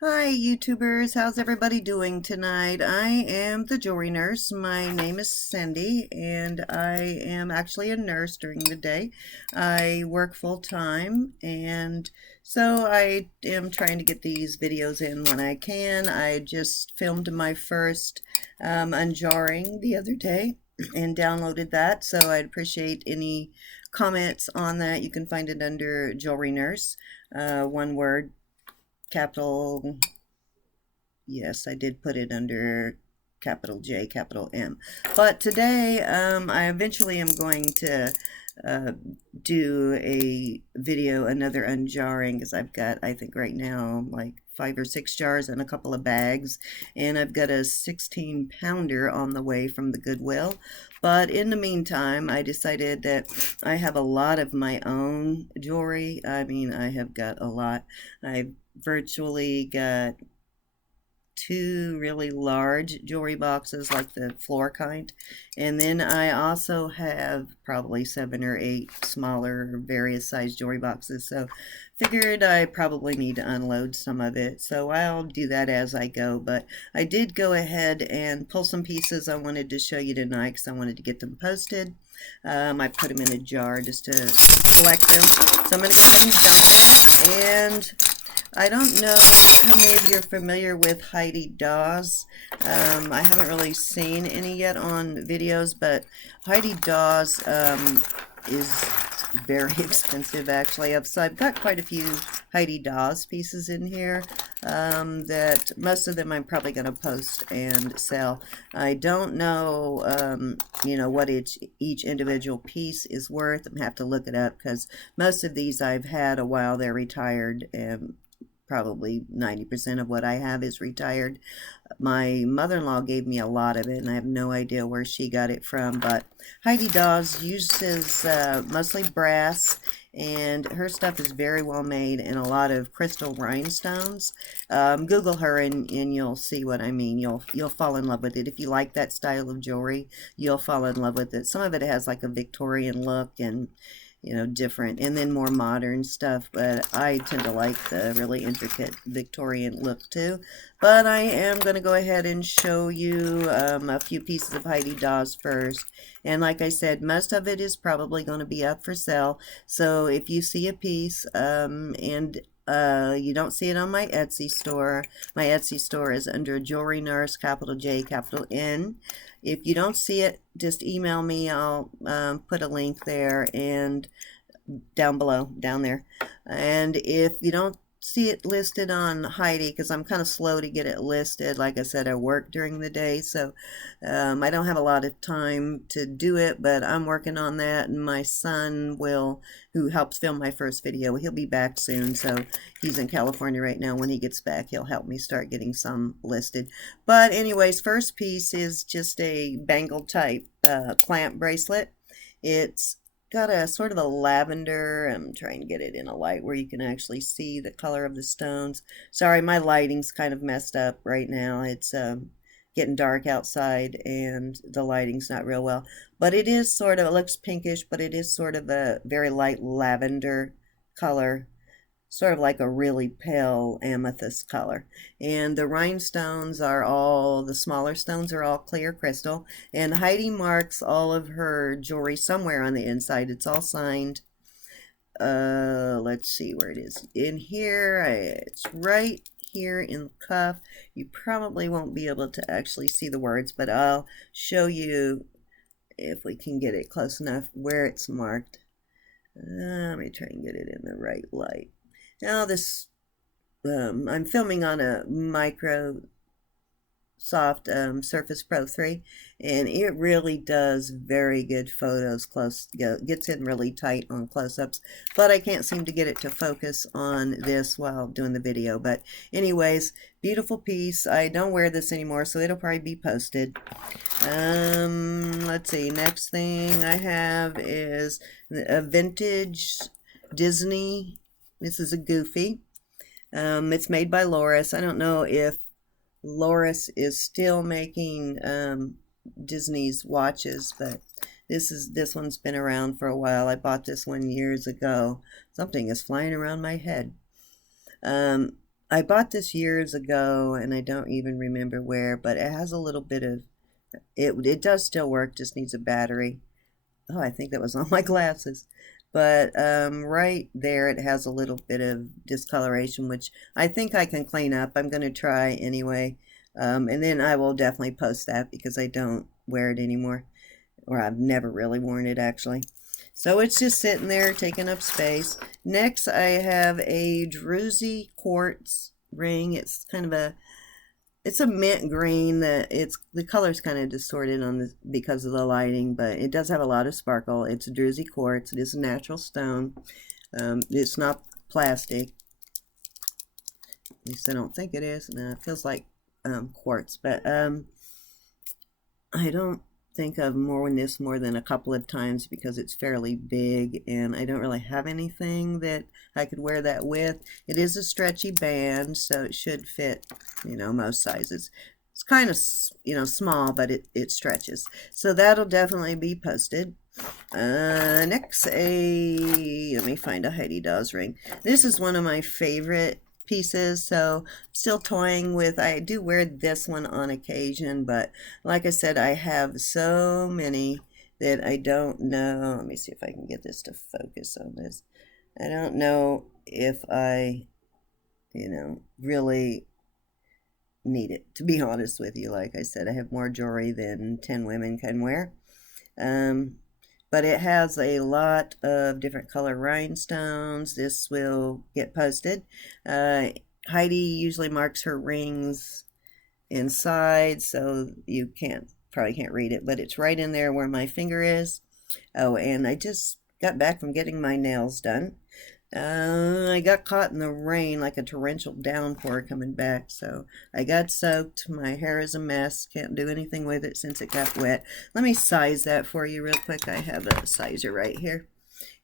Hi YouTubers, how's everybody doing tonight? I am the jewelry nurse. My name is Cindy and I am actually a nurse during the day. I work full time and so I am trying to get these videos in when I can. I just filmed my first unjarring the other day and downloaded that, so I'd appreciate any comments on that. You can find it under jewelry nurse, one word, capital. Yes, I did put it under capital J, capital M. But today, I eventually am going to uh, do a video, another unjarring, because I've got, I think right now, like 5 or 6 jars and a couple of bags, and I've got a 16 pounder on the way from the Goodwill. But in the meantime, I decided that I have a lot of my own jewelry. I mean, I have got a lot. I've virtually got two really large jewelry boxes, like the floor kind, and then I also have probably 7 or 8 smaller various size jewelry boxes, so figured I probably need to unload some of it, so I'll do that as I go. But I did go ahead and pull some pieces I wanted to show you tonight because I wanted to get them posted. I put them in a jar just to collect them, so I'm going to go ahead and jump in. And I don't know how many of you are familiar with Heidi Daus. I haven't really seen any yet on videos, but Heidi Daus is very expensive, actually. So I've got quite a few Heidi Daus pieces in here that most of them I'm probably going to post and sell. I don't know, what each individual piece is worth. I'm going to have to look it up because most of these I've had a while. They're retired, and probably 90% of what I have is retired. My mother-in-law gave me a lot of it, and I have no idea where she got it from, but Heidi Daus uses mostly brass, and her stuff is very well made, and a lot of crystal rhinestones. Google her and you'll see what I mean. You'll fall in love with it. If you like that style of jewelry, you'll fall in love with it. Some of it has like a Victorian look and different, and then more modern stuff, but I tend to like the really intricate Victorian look too. But I am going to go ahead and show you a few pieces of Heidi Daus first, and like I said, most of it is probably going to be up for sale, so if you see a piece and you don't see it on my Etsy store is under Jewelry Nurse, capital J, capital N. If you don't see it, just email me. I'll put a link there and down below, down there. And if you don't see it listed on Heidi, because I'm kind of slow to get it listed, like I said, I work during the day, so I don't have a lot of time to do it, but I'm working on that. And my son who helps film my first video, he'll be back soon, so he's in California right now. When he gets back, he'll help me start getting some listed. But anyways, first piece is just a bangle type clamp bracelet. It's got a sort of a lavender. I'm trying to get it in a light where you can actually see the color of the stones. Sorry, my lighting's kind of messed up right now. It's getting dark outside and the lighting's not real well. But it is sort of, it looks pinkish, but it is sort of a very light lavender color, sort of like a really pale amethyst color. And the rhinestones the smaller stones are all clear crystal. And Heidi marks all of her jewelry somewhere on the inside. It's all signed. Let's see where it is. In here, it's right here in the cuff. You probably won't be able to actually see the words, but I'll show you if we can get it close enough where it's marked. Let me try and get it in the right light. Now I'm filming on a Microsoft Surface Pro 3, and it really does very good photos gets in really tight on close-ups, but I can't seem to get it to focus on this while doing the video. But anyways, beautiful piece. I don't wear this anymore, so it'll probably be posted. Let's see, next thing I have is a vintage Disney. This is a Goofy. It's made by Loris. I don't know if Loris is still making Disney's watches, but this one's been around for a while. I bought this one years ago. Something is flying around my head. I bought this years ago, and I don't even remember where, but it has a little bit of, it does still work, just needs a battery. Oh, I think that was on my glasses. But right there, it has a little bit of discoloration, which I think I can clean up. I'm going to try anyway. And then I will definitely post that because I don't wear it anymore. Or I've never really worn it, actually. So it's just sitting there taking up space. Next, I have a druzy quartz ring. It's kind of it's a mint green. That it's the color's kind of distorted on this because of the lighting, but it does have a lot of sparkle. It's a druzy quartz. It is a natural stone. It's not plastic. At least I don't think it is. No, it feels like quartz, but I don't think of worn this more than a couple of times because it's fairly big and I don't really have anything that I could wear that with. It is a stretchy band, so it should fit, most sizes. It's kind of, small, but it stretches. So that'll definitely be posted. Next, let me find a Heidi Daus ring. This is one of my favorite pieces, so still toying with. I do wear this one on occasion, but like I said, I have so many that I don't know. Let me see if I can get this to focus on this. I don't know if I really need it, to be honest with you. Like I said, I have more jewelry than 10 women can wear. But it has a lot of different color rhinestones. This will get posted. Heidi usually marks her rings inside, so you probably can't read it, but it's right in there where my finger is. Oh, and I just got back from getting my nails done. I got caught in the rain, like a torrential downpour coming back, so I got soaked. My hair is a mess. Can't do anything with it since it got wet. Let me size that for you real quick. I have a sizer right here.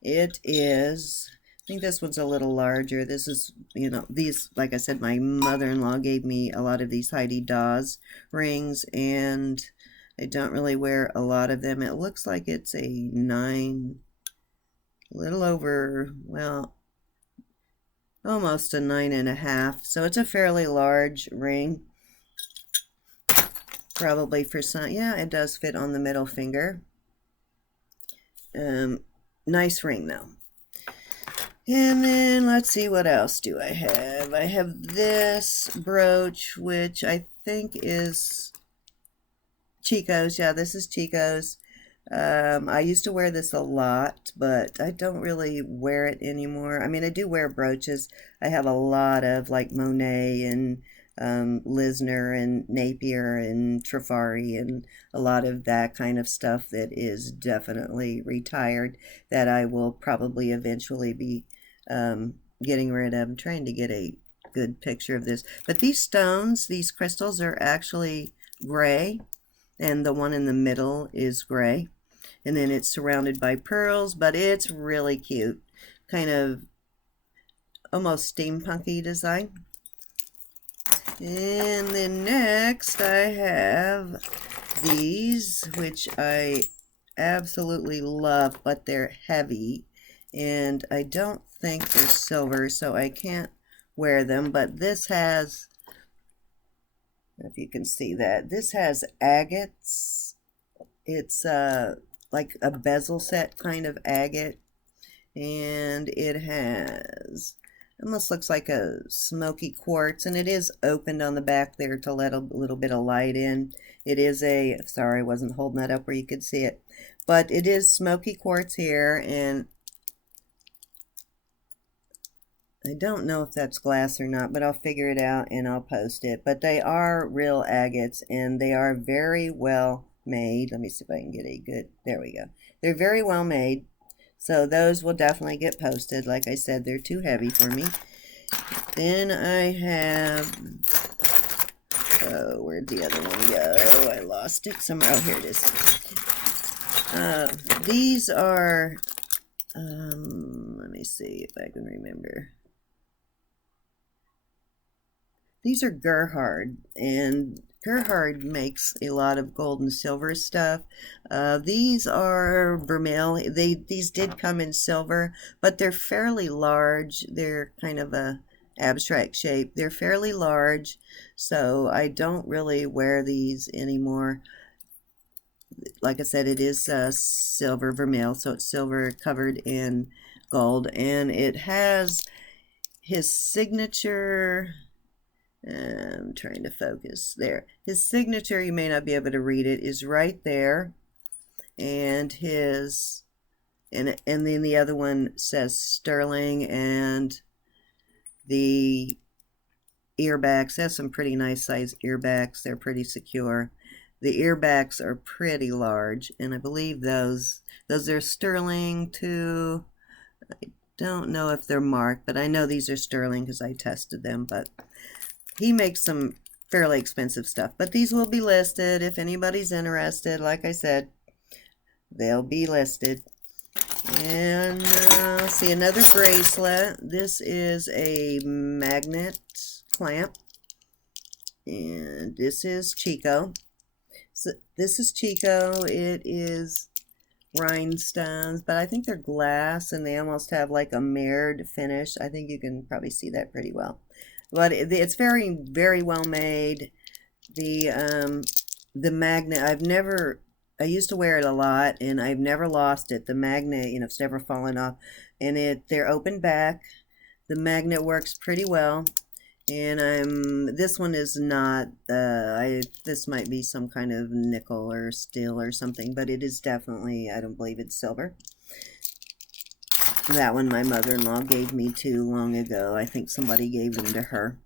It is, I think this one's a little larger. This is, these, like I said, my mother-in-law gave me a lot of these Heidi Daus rings, and I don't really wear a lot of them. It looks like it's a 9, a little over, well, almost a 9.5. So it's a fairly large ring. Probably for some, yeah, it does fit on the middle finger. Nice ring though. And then let's see, what else do I have? I have this brooch, which I think is Chico's. Yeah, this is Chico's. I used to wear this a lot, but I don't really wear it anymore. I mean, I do wear brooches. I have a lot of like Monet and Lisner and Napier and Trifari and a lot of that kind of stuff that is definitely retired that I will probably eventually be getting rid of. I'm trying to get a good picture of this. But these stones, these crystals are actually gray, and the one in the middle is gray. And then it's surrounded by pearls, but it's really cute. Kind of almost steampunky design. And then next I have these, which I absolutely love, but they're heavy. And I don't think they're silver, so I can't wear them. But this has, if you can see that, this has agates. It's like a bezel set kind of agate, and it has, almost looks like a smoky quartz, and it is opened on the back there to let a little bit of light in. It is a, sorry, I wasn't holding that up where you could see it, but it is smoky quartz here, and I don't know if that's glass or not, but I'll figure it out and I'll post it. But they are real agates, and they are very well made. Let me see if I can get a good, there we go. They're very well made, so those will definitely get posted. Like I said, they're too heavy for me. Then I have, oh, where'd the other one go? I lost it somewhere. Oh, here it is. These are, let me see if I can remember. These are Gerhard, and Gerhard makes a lot of gold and silver stuff. These are vermeil. These did come in silver, but they're fairly large. They're kind of a abstract shape. They're fairly large, so I don't really wear these anymore. Like I said, it is silver vermeil, so it's silver covered in gold, and it has his signature. I'm trying to focus there. His signature, you may not be able to read it, is right there, and his and then the other one says sterling, and the earbacks has some pretty nice size earbacks. They're pretty secure. The earbacks are pretty large, and I believe those are sterling too. I don't know if they're marked, but I know these are sterling because I tested them. But he makes some fairly expensive stuff. But these will be listed if anybody's interested. Like I said, they'll be listed. And see, another bracelet. This is a magnet clamp, and this is Chico. So this is Chico. It is rhinestones, but I think they're glass, and they almost have like a mirrored finish. I think you can probably see that pretty well. But it's very, very well made. The magnet, I used to wear it a lot, and I've never lost it. The magnet, it's never fallen off. And they're open back. The magnet works pretty well. And this one is not, this might be some kind of nickel or steel or something, but it is definitely, I don't believe it's silver. That one my mother-in-law gave me too long ago. I think somebody gave them to her.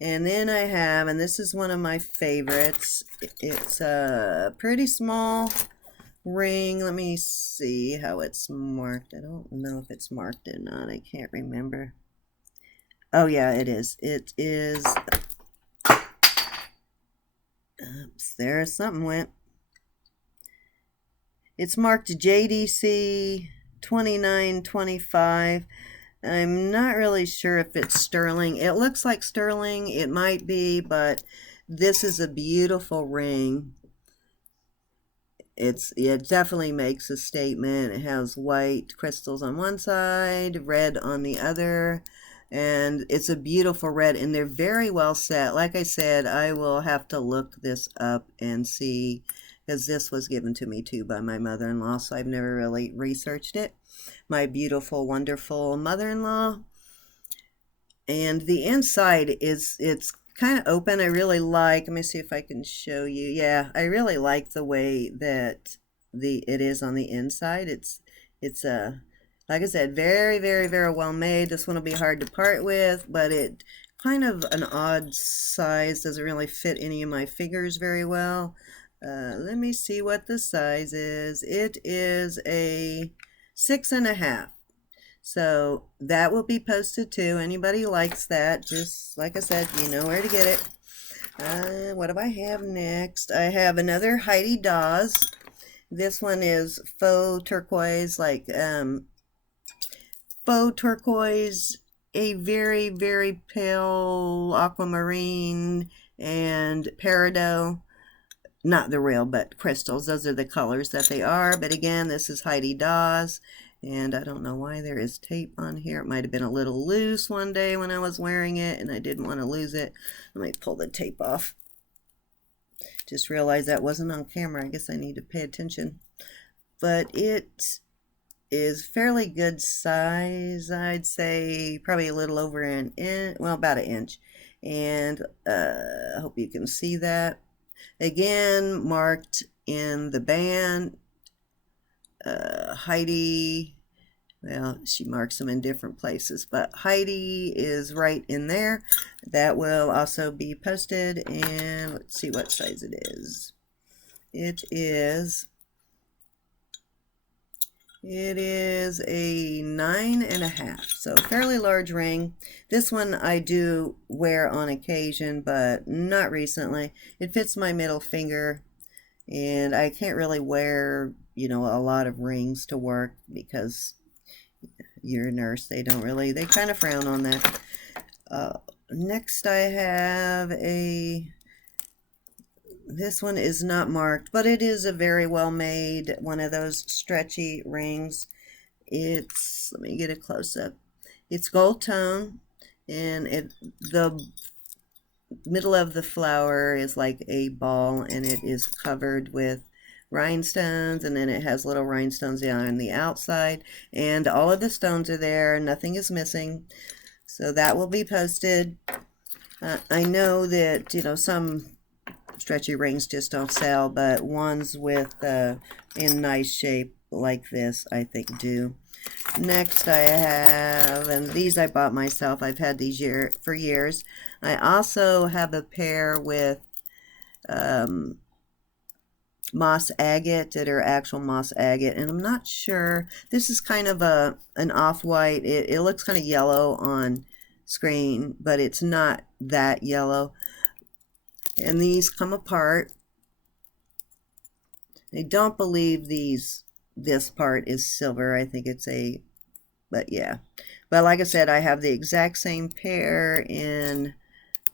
And then I have, and this is one of my favorites, it's a pretty small ring. Let me see how it's marked. I don't know if it's marked or not. I can't remember. Oh yeah, it is. It is, oops, there something went. It's marked JDC 2925. I'm not really sure if it's sterling. It looks like sterling. It might be, but this is a beautiful ring. It definitely makes a statement. It has white crystals on one side, red on the other, and it's a beautiful red, and they're very well set. Like I said, I will have to look this up and see, because this was given to me too by my mother-in-law, so I've never really researched it. My beautiful, wonderful mother-in-law. And the inside it's kind of open. I really like, let me see if I can show you. Yeah, I really like the way that it is on the inside. It's like I said, very, very, very well made. This one will be hard to part with, but it kind of an odd size. Doesn't really fit any of my fingers very well. Let me see what the size is. It is a 6.5. So that will be posted too. Anybody likes that, just like I said, you know where to get it. What do I have next? I have another Heidi Daus. This one is faux turquoise, like faux turquoise, a very, very pale aquamarine, and peridot. Not the real, but crystals. Those are the colors that they are. But again, this is Heidi Daus. And I don't know why there is tape on here. It might have been a little loose one day when I was wearing it, and I didn't want to lose it. Let me pull the tape off. Just realized that wasn't on camera. I guess I need to pay attention. But it is fairly good size. I'd say probably a little over an inch. Well, about an inch. And I hope you can see that. Again, marked in the band. Heidi, well, she marks them in different places, but Heidi is right in there. That will also be posted, and let's see what size it is. It is a 9.5, so fairly large ring. This one I do wear on occasion, but not recently. It fits my middle finger, and I can't really wear, a lot of rings to work because you're a nurse. They kind of frown on that. Next I have this one is not marked, but it is a very well made, one of those stretchy rings. Let me get a close up. It's gold tone, And the middle of the flower is like a ball, and it is covered with rhinestones, and then it has little rhinestones on the outside, and all of the stones are there. Nothing is missing. So that will be posted. I know that, some stretchy rings just don't sell, but ones with in nice shape like this, I think do. Next I have, and these I bought myself. I've had these for years. I also have a pair with moss agate that are actual moss agate, and I'm not sure. This is kind of an off-white. It looks kind of yellow on screen, but it's not that yellow. And these come apart. I don't believe this part is silver. I think it's but yeah. But like I said, I have the exact same pair in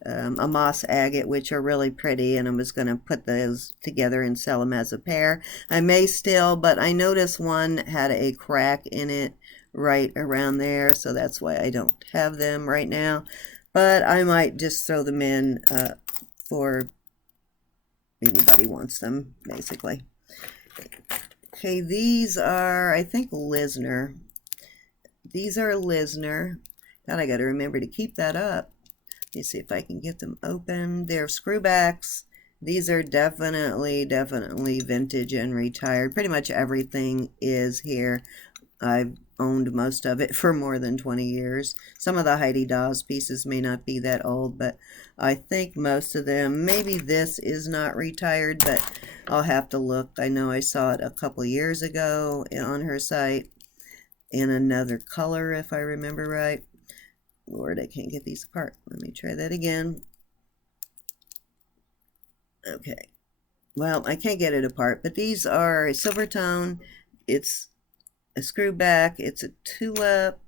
a moss agate, which are really pretty, and I was going to put those together and sell them as a pair. I may still, but I noticed one had a crack in it right around there, so that's why I don't have them right now. But I might just throw them in for anybody wants them, basically. Okay, these are, I think, Lisner. These are Lisner. God, I got to remember to keep that up. Let me see if I can get them open. They're screwbacks. These are definitely vintage and retired. Pretty much everything is here. I've owned most of it for more than 20 years. Some of the Heidi Daus pieces may not be that old, but I think most of them, maybe this is not retired, but I'll have to look. I know I saw it a couple years ago on her site in another color, if I remember right. Lord, I can't get these apart. Let me try that again. Okay. Well, I can't get it apart, but these are a silver tone. It's a screw back. It's a tulip.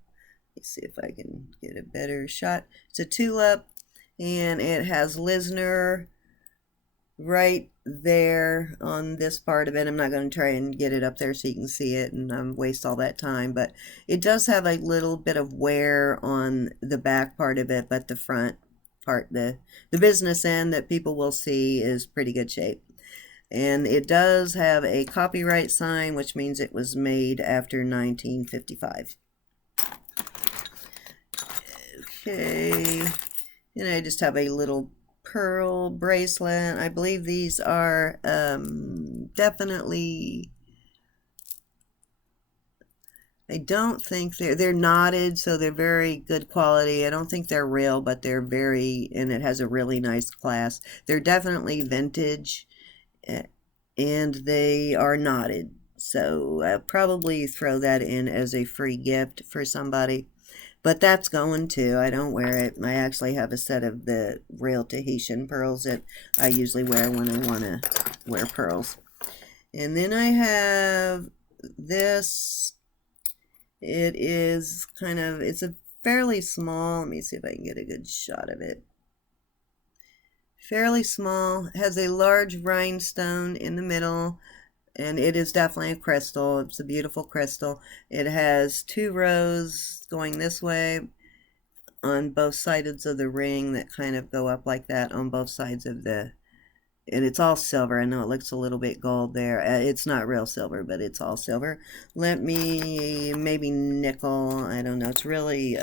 Let's see if I can get a better shot. It's a tulip, and it has Lisner right there on this part of it. I'm not going to try and get it up there so you can see it and waste all that time, but it does have a little bit of wear on the back part of it, but the front part, the business end that people will see, is pretty good shape. And it does have a copyright sign, which means it was made after 1955. Okay, and I just have a little pearl bracelet. I believe these are definitely, I don't think they're knotted, so they're very good quality. I don't think they're real, but they're very, and it has a really nice clasp. They're definitely vintage, and they are knotted, so I'll probably throw that in as a free gift for somebody. But that's going to, I don't wear it. I actually have a set of the real Tahitian pearls that I usually wear when I want to wear pearls. And then I have this. It is it's a fairly small, let me see if I can get a good shot of it. Fairly small, has a large rhinestone in the middle, and it is definitely a crystal. It's a beautiful crystal. It has 2 rows going this way on both sides of the ring that kind of go up like that on both sides of the, and it's all silver. I know it looks a little bit gold there. It's not real silver, but it's all silver. Maybe nickel, I don't know. It's really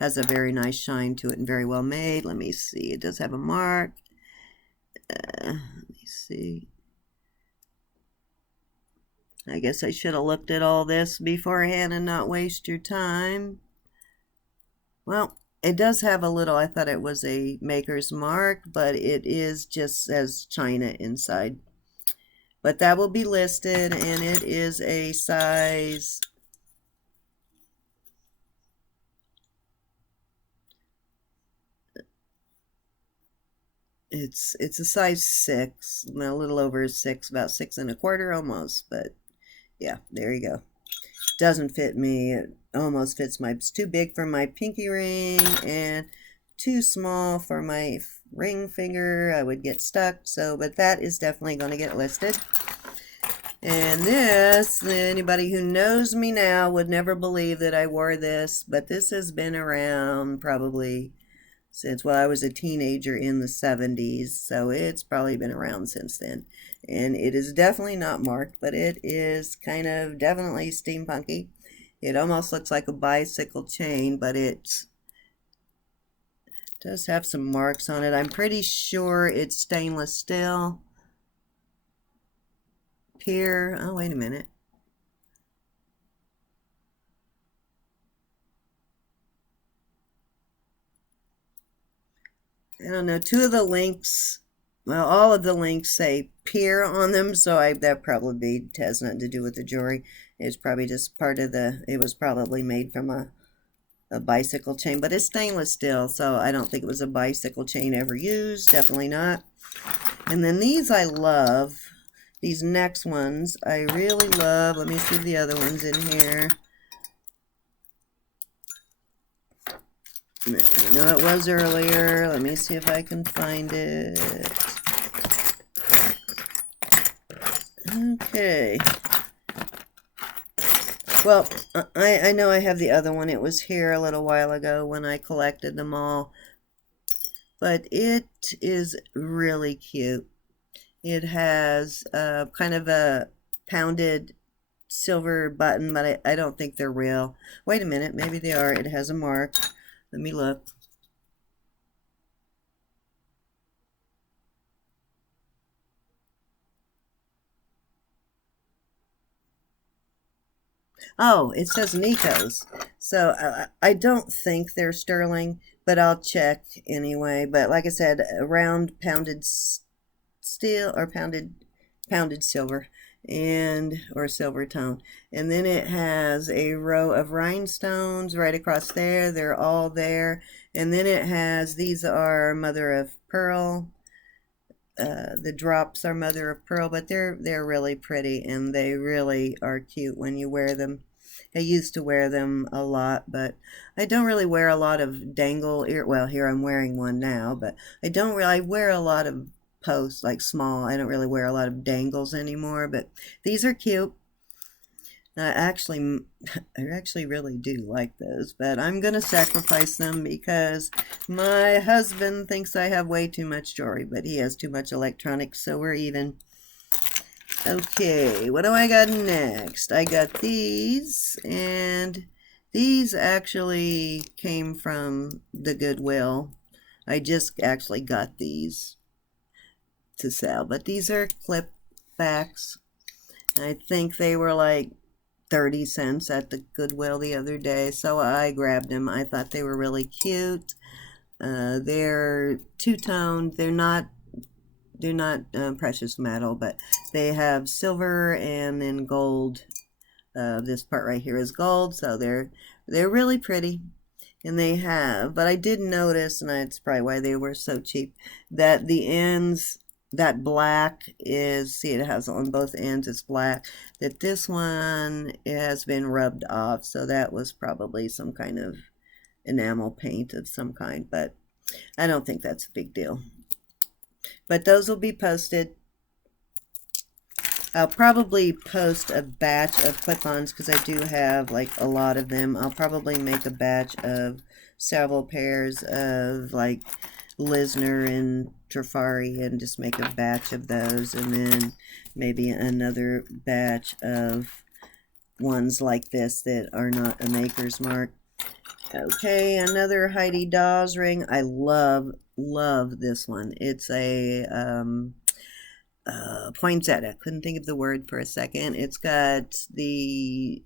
has a very nice shine to it and very well made. Let me see, it does have a mark. Let me see. I guess I should have looked at all this beforehand and not waste your time. Well, it does have a little, I thought it was a maker's mark, but it is just says China inside. But that will be listed, and it is a size, it's a size 6, a little over 6, about 6 1/4 almost, but yeah, there you go. Doesn't fit me. It almost fits it's too big for my pinky ring and too small for my ring finger. I would get stuck. So, but that is definitely going to get listed. And this, anybody who knows me now would never believe that I wore this, but this has been around probably since, well, I was a teenager in the 70s, so it's probably been around since then. And it is definitely not marked, but it is kind of definitely steampunky. It almost looks like a bicycle chain, but it does have some marks on it. I'm pretty sure it's stainless steel. Here, oh, wait a minute. I don't know, two of the links, well, all of the links say peer on them, so that probably has nothing to do with the jewelry. It's probably just part of it was probably made from a bicycle chain, but it's stainless steel, so I don't think it was a bicycle chain ever used, definitely not. And then these I love. These next ones I really love. Let me see the other ones in here. I know it was earlier. Let me see if I can find it. Okay. Well, I know I have the other one. It was here a little while ago when I collected them all. But it is really cute. It has kind of a pounded silver button, but I don't think they're real. Wait a minute, maybe they are. It has a mark. Let me look. Oh, it says Nico's. So I don't think they're sterling, but I'll check anyway. But like I said, around pounded steel or pounded silver and or silver tone. And then it has a row of rhinestones right across there. They're all there. And then it has, these are mother of pearl. The drops are mother of pearl, but they're really pretty and they really are cute when you wear them. I used to wear them a lot, but I don't really wear a lot of dangle ear. Well, here I'm wearing one now, but I don't really. I wear a lot of posts, like small. I don't really wear a lot of dangles anymore, but these are cute. Actually, I actually really do like those, but I'm gonna sacrifice them because my husband thinks I have way too much jewelry, but he has too much electronics, so we're even. Okay, what do I got next? I got these, and these actually came from the Goodwill. I just actually got these to sell, but these are clip backs. I think they were like 30 cents at the Goodwill the other day, so I grabbed them. I thought they were really cute. They're two-toned. They're not precious metal, but they have silver and then gold. This part right here is gold, so they're really pretty. And they have, but I did notice, and that's probably why they were so cheap, that the ends, that black is, see, it has on both ends, it's black, that this one has been rubbed off, so that was probably some kind of enamel paint of some kind, but I don't think that's a big deal. But those will be posted. I'll probably post a batch of clip-ons because I do have like a lot of them. I'll probably make a batch of several pairs of like Lisner and Trifari and just make a batch of those, and then maybe another batch of ones like this that are not a maker's mark. Okay, another Heidi Daus ring. I love this one. It's a poinsettia. Couldn't think of the word for a second. It's got the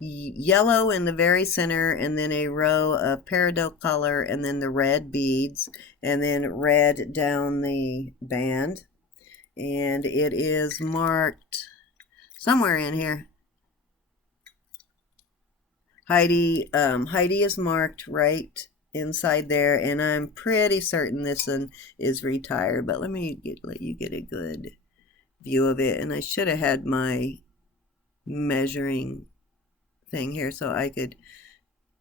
yellow in the very center, and then a row of peridot color, and then the red beads, and then red down the band. And it is marked somewhere in here. Heidi is marked right inside there, and I'm pretty certain this one is retired, but let you get a good view of it. And I should have had my measuring thing here so I could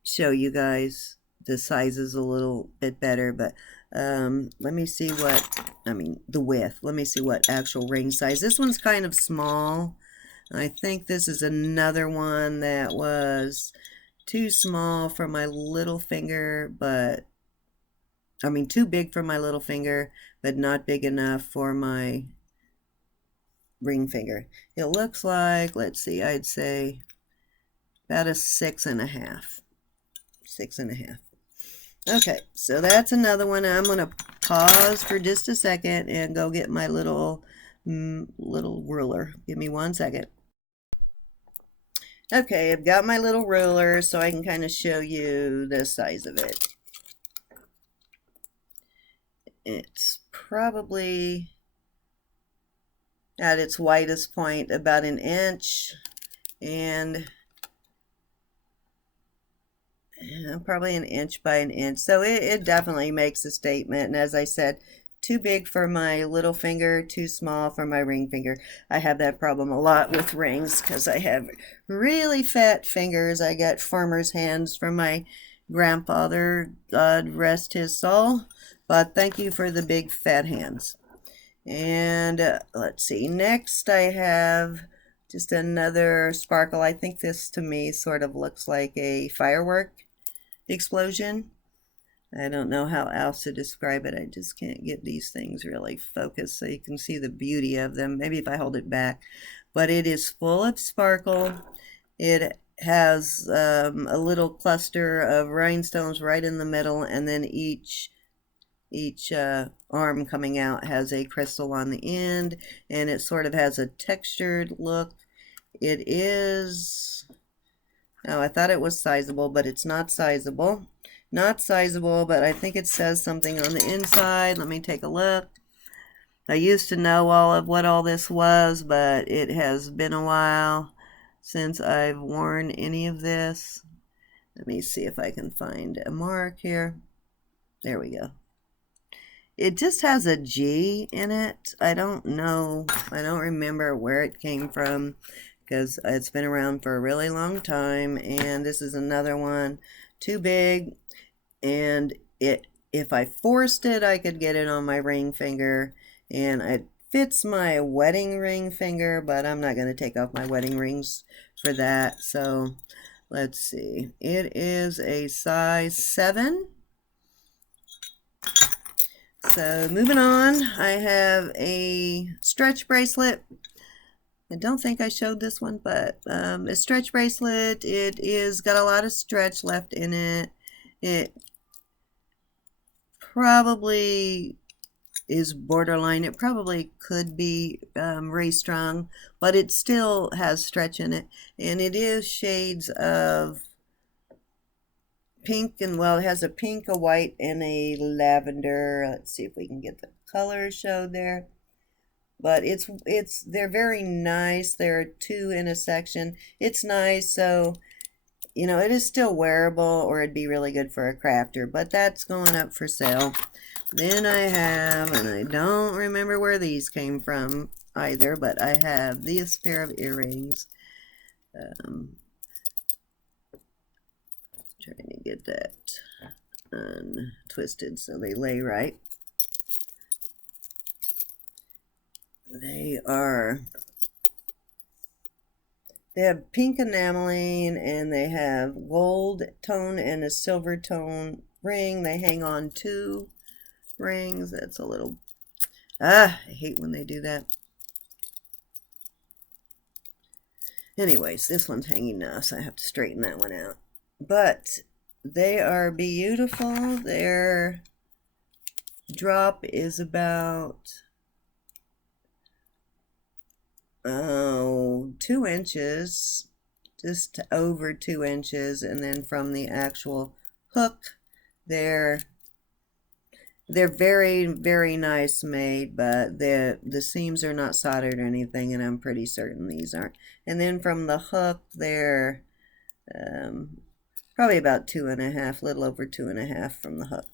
show you guys the sizes a little bit better, but let me see what, the width. Let me see what actual ring size. This one's kind of small. I think this is another one that was too small for my little finger, but I mean too big for my little finger, but not big enough for my ring finger. It looks like, let's see, I'd say about a 6.5. 6.5. Okay, so that's another one. I'm going to pause for just a second and go get my little ruler. Give me 1 second. Okay, I've got my little ruler so I can kind of show you the size of it. It's probably at its widest point about 1 inch, and probably 1 inch by 1 inch. So it definitely makes a statement. And as I said, too big for my little finger, too small for my ring finger. I have that problem a lot with rings because I have really fat fingers. I got farmer's hands from my grandfather, God rest his soul. But thank you for the big fat hands. And let's see, next I have just another sparkle. I think this to me sort of looks like a firework explosion. I don't know how else to describe it. I just can't get these things really focused so you can see the beauty of them. Maybe if I hold it back. But it is full of sparkle. It has a little cluster of rhinestones right in the middle, and then each arm coming out has a crystal on the end, and it sort of has a textured look. It is, oh, I thought it was sizable, but it's not sizable. Not sizable, but I think it says something on the inside. Let me take a look. I used to know all of what all this was, but it has been a while since I've worn any of this. Let me see if I can find a mark here. There we go. It just has a G in it. I don't know. I don't remember where it came from because it's been around for a really long time. And this is another one. Too big. And if I forced it, I could get it on my ring finger. And it fits my wedding ring finger, but I'm not going to take off my wedding rings for that. So let's see. It is a size 7. So moving on, I have a stretch bracelet. I don't think I showed this one, but a stretch bracelet. It is got a lot of stretch left in it. It probably is borderline. It probably could be ray-strung, but it still has stretch in it. And it is shades of pink, and well, it has a pink, a white, and a lavender. Let's see if we can get the colors showed there. But they're very nice. There are 2 in a section. It's nice, so you know, it is still wearable, or it'd be really good for a crafter, but that's going up for sale. Then I have, and I don't remember where these came from either, but I have this pair of earrings. Trying to get that untwisted so they lay right. They have pink enameling, and they have gold tone and a silver tone ring. They hang on 2 rings. That's a little, I hate when they do that. Anyways, this one's hanging now, so I have to straighten that one out. But they are beautiful. Their drop is about 2 inches, just over 2 inches, and then from the actual hook, they're very, very nice made, but the seams are not soldered or anything, and I'm pretty certain these aren't. And then from the hook, they're probably about 2.5, little over 2.5 from the hook.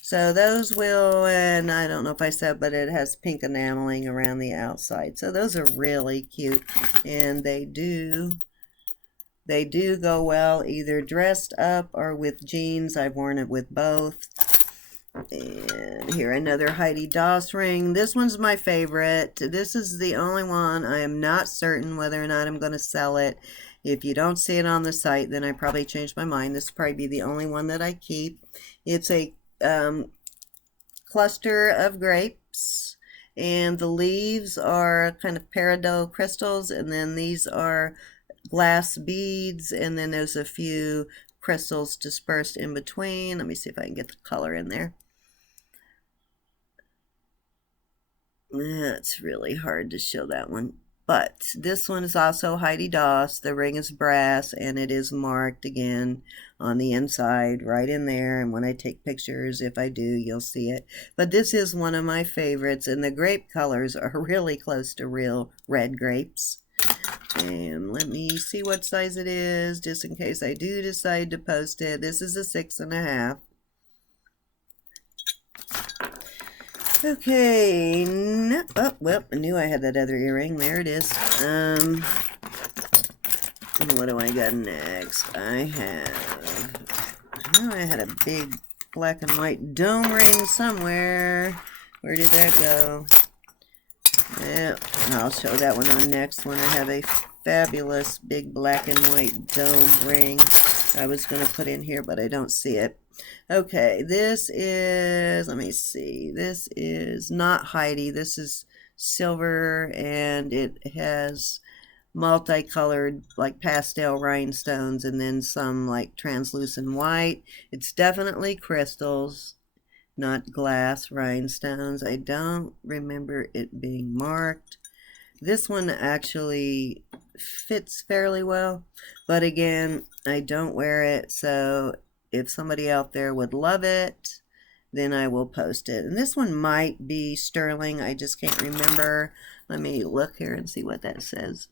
So those will, and I don't know if I said, but it has pink enameling around the outside. So those are really cute, and they do go well either dressed up or with jeans. I've worn it with both. And here, another Heidi Daus ring. This one's my favorite. This is the only one. I am not certain whether or not I'm going to sell it. If you don't see it on the site, then I probably changed my mind. This will probably be the only one that I keep. It's a cluster of grapes, and the leaves are kind of peridot crystals, and then these are glass beads, and then there's a few crystals dispersed in between. Let me see if I can get the color in there. It's really hard to show that one. But this one is also Heidi Daus. The ring is brass, and it is marked again on the inside, right in there. And when I take pictures, if I do, you'll see it. But this is one of my favorites, and the grape colors are really close to real red grapes. And let me see what size it is, just in case I do decide to post it. This is a 6.5. Okay, oh, well, I knew I had that other earring. There it is. What do I got next? I had a big black and white dome ring somewhere. Where did that go? Yeah, I'll show that one on next one. I have a fabulous big black and white dome ring I was going to put in here, but I don't see it. Okay, this is, let me see, this is not Heidi. This is silver, and it has multicolored, like pastel rhinestones, and then some like translucent white. It's definitely crystals, not glass rhinestones. I don't remember it being marked. This one actually fits fairly well, but again, I don't wear it, so if somebody out there would love it, then I will post it. And this one might be sterling. I just can't remember. Let me look here and see what that says.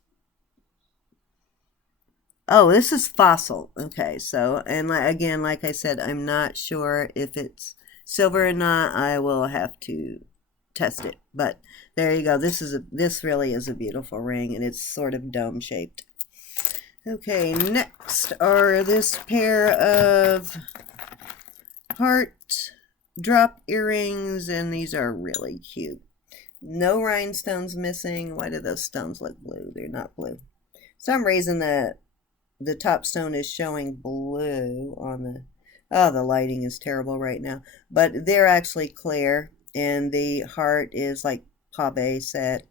Oh, this is fossil. Okay, so, and again, like I said, I'm not sure if it's silver or not. I will have to test it. But there you go. This really is a beautiful ring, and it's sort of dome shaped. Okay, next are this pair of heart drop earrings, and these are really cute. No rhinestones missing. Why do those stones look blue? They're not blue. For some reason the top stone is showing blue on the, oh, the lighting is terrible right now, but they're actually clear, and the heart is like pave set.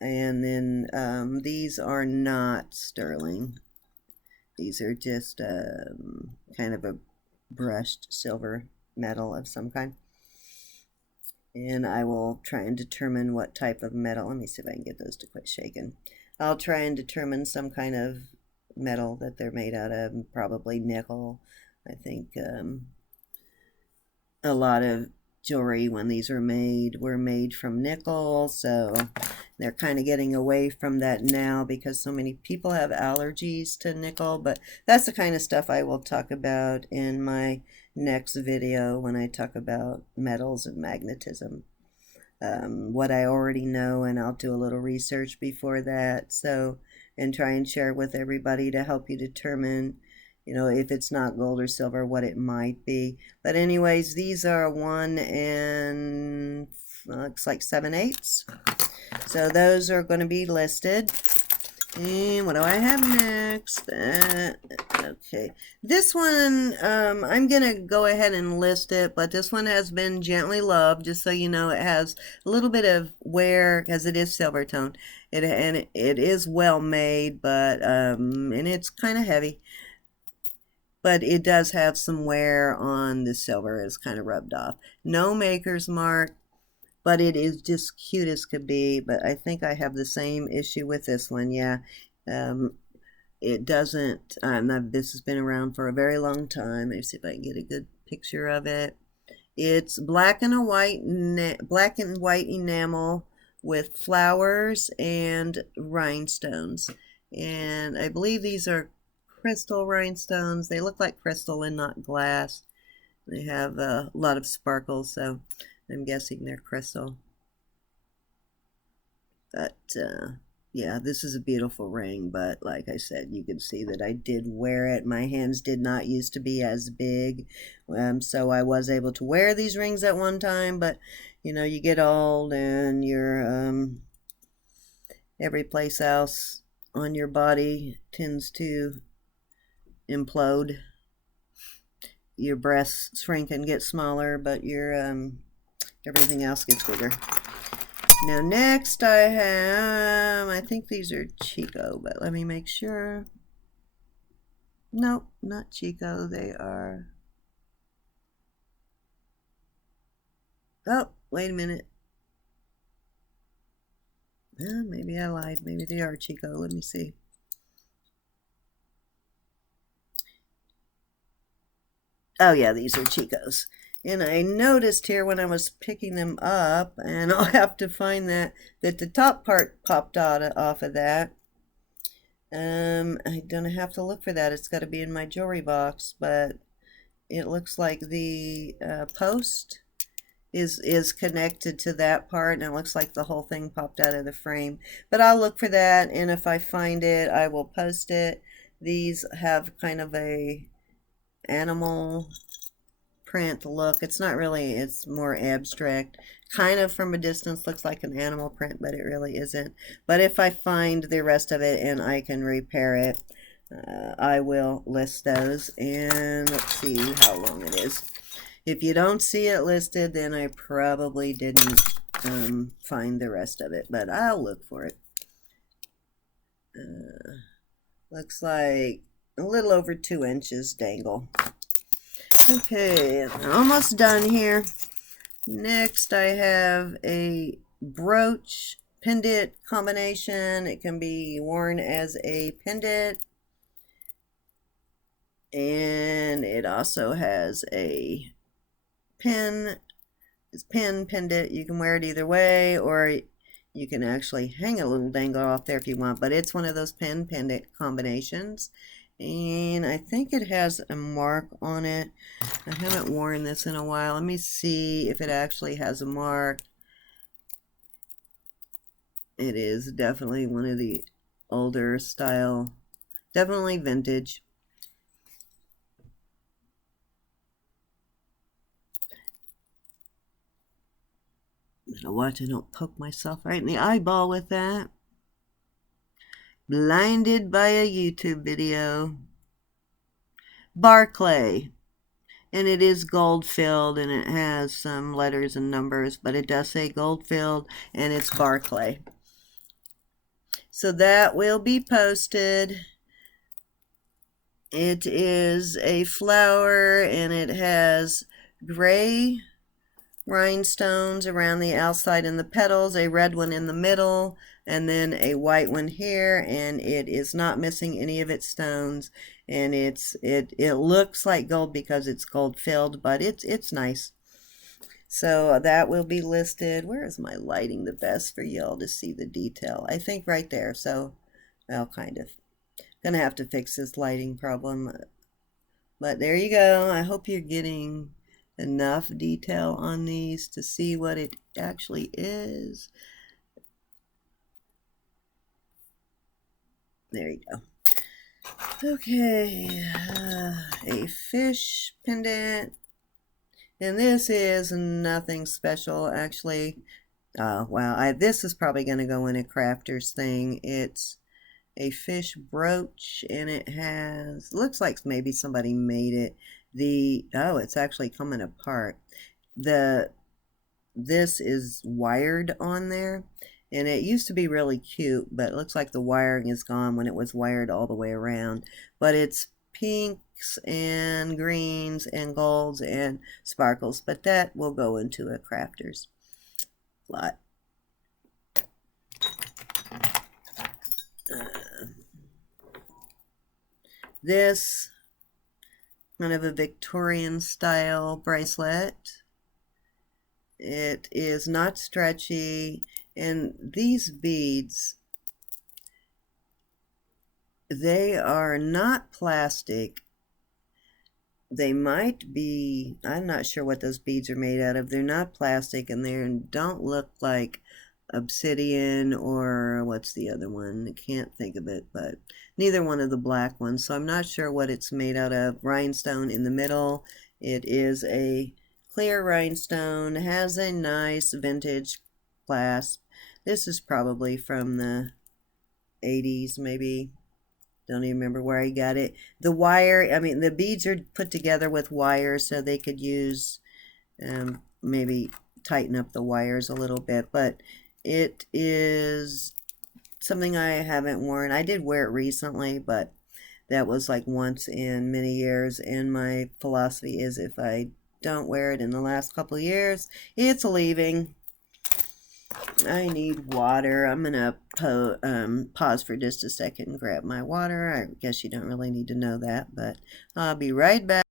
And then these are not sterling. These are just kind of a brushed silver metal of some kind. And I will try and determine what type of metal. Let me see if I can get those to quit shaking. I'll try and determine some kind of metal that they're made out of, probably nickel. I think a lot of jewelry when these were made from nickel, so they're kind of getting away from that now because so many people have allergies to nickel. But that's the kind of stuff I will talk about in my next video when I talk about metals and magnetism. What I already know, and I'll do a little research before that, so, and try and share with everybody to help you determine, you know, if it's not gold or silver, what it might be. But anyways, these are 1 and looks like 7/8. So those are going to be listed. And what do I have next? Okay, this one, I'm going to go ahead and list it, but this one has been gently loved, just so you know. It has a little bit of wear, because it is silver tone. And it is well made, but, and it's kind of heavy. But it does have some wear on the silver. It's kind of rubbed off. No maker's mark, but it is just cute as could be. But I think I have the same issue with this one. Yeah, it doesn't, this has been around for a very long time. Let me see if I can get a good picture of it. It's black and white enamel with flowers and rhinestones. And I believe these are crystal rhinestones. They look like crystal and not glass. They have a lot of sparkles, so I'm guessing they're crystal. But Yeah, this is a beautiful ring, but like I said, you can see that I did wear it. My hands did not used to be as big, so I was able to wear these rings at one time, but you know, you get old and your every place else on your body tends to implode. Your breasts shrink and get smaller, but your everything else gets bigger. Now next I think these are Chico, but let me make sure. Nope, not Chico. They are, oh, wait a minute. Maybe I lied. Maybe they are Chico. Let me see. Oh yeah, these are Chicos. And I noticed here when I was picking them up, and I'll have to find that the top part popped out off of that. I don't have to look for that. It's got to be in my jewelry box, but it looks like the post is connected to that part, and it looks like the whole thing popped out of the frame. But I'll look for that, and if I find it, I will post it. These have kind of a animal print look. It's not really, it's more abstract. Kind of from a distance looks like an animal print, but it really isn't. But if I find the rest of it and I can repair it, I will list those. And let's see how long it is. If you don't see it listed, then I probably didn't find the rest of it, but I'll look for it. Looks like a little over 2 inches dangle. Okay, I'm almost done here. Next, I have a brooch pendant combination. It can be worn as a pendant, and it also has a pin. It's pin pendant. You can wear it either way, or you can actually hang a little dangle off there if you want, but it's one of those pin pendant combinations. And I think it has a mark on it. I haven't worn this in a while. Let me see if it actually has a mark. It is definitely one of the older style, definitely vintage. I'm gonna watch I don't poke myself right in the eyeball with that. Blinded by a YouTube video. Barclay. And it is gold filled, and it has some letters and numbers, but it does say gold filled, and it's Barclay. So that will be posted. It is a flower, and it has gray rhinestones around the outside and the petals, a red one in the middle, and then a white one here, and it is not missing any of its stones, and it looks like gold because it's gold filled, but it's nice. So that will be listed. Where is my lighting the best for y'all to see the detail? I think right there. So, well, kind of. Gonna have to fix this lighting problem, but there you go. I hope you're getting enough detail on these to see what it actually is. There you go. Okay, a fish pendant, and this is nothing special actually. Wow, this is probably going to go in a crafter's thing. It's a fish brooch, and it has, looks like maybe somebody made it. It's actually coming apart. This is wired on there, and it used to be really cute, but it looks like the wiring is gone when it was wired all the way around. But it's pinks and greens and golds and sparkles, but that will go into a crafter's lot. This kind of a Victorian style bracelet. It is not stretchy, and these beads, they are not plastic. They might be, I'm not sure what those beads are made out of. They're not plastic, and they don't look like obsidian, or what's the other one? I can't think of it, but neither one of the black ones, so I'm not sure what it's made out of. Rhinestone in the middle. It is a clear rhinestone, has a nice vintage clasp. This is probably from the 80s, maybe. Don't even remember where I got it. The wire, I mean, the beads are put together with wire so they could use, maybe tighten up the wires a little bit, but it is something I haven't worn. I did wear it recently, but that was like once in many years, and my philosophy is if I don't wear it in the last couple of years, it's leaving. I need water. I'm gonna pause for just a second and grab my water. I guess you don't really need to know that, but I'll be right back.